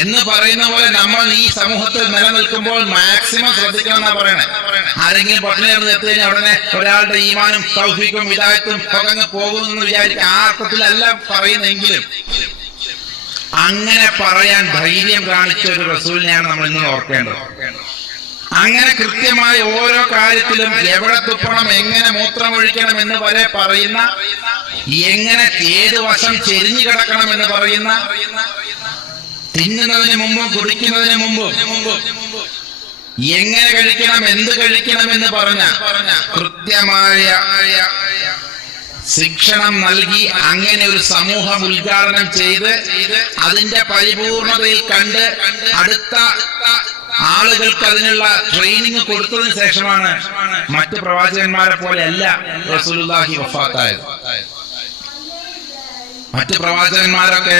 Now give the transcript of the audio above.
എന്ന് പറയുന്ന പോലെ നമ്മൾ ഈ സമൂഹത്തിൽ നിലനിൽക്കുമ്പോൾ മാക്സിമം ശ്രദ്ധിക്കണം എന്നാ പറയണേ. ആരെങ്കിലും പട്ടിണി കിടന്ന് എത്തി കഴിഞ്ഞാൽ ഉടനെ ഒരാളുടെ ഈമാനും തൗഫീഖും ഹിദായത്തും ഒക്കെ പോകുമെന്ന് വിചാരിക്കും. ആ അർത്ഥത്തിലല്ല പറയുന്നെങ്കിലും അങ്ങനെ പറയാൻ ധൈര്യം കാണിച്ച ഒരു റസൂലിനെയാണ് നമ്മൾ ഇന്ന് ഓർക്കേണ്ടത്. അങ്ങനെ കൃത്യമായി ഓരോ കാര്യത്തിലും എവിടെ തുപ്പണം, എങ്ങനെ മൂത്രമൊഴിക്കണം എന്ന് വരെ പറയുന്ന, എങ്ങനെ ഏത് വശം ചെരിഞ്ഞു കിടക്കണം എന്ന് പറയുന്ന, തിന്നുന്നതിന് മുമ്പും കുടിക്കുന്നതിന് മുമ്പും എങ്ങനെ കഴിക്കണം, എന്ത് കഴിക്കണം എന്ന് പറഞ്ഞ കൃത്യമായ ശിക്ഷണം നൽകി അങ്ങനെ ഒരു സമൂഹം ഉദ്ഘാടനം ചെയ്ത് അതിന്റെ പരിപൂർണതയിൽ കണ്ട് അടുത്ത ആളുകൾക്ക് അതിനുള്ള ട്രെയിനിങ് കൊടുത്തതിന് ശേഷമാണ് മറ്റു പ്രവാചകന്മാരെ പോലെ അല്ല റസൂലുള്ളാഹി വഫാത്തായത്. മറ്റു പ്രവാചകന്മാരൊക്കെ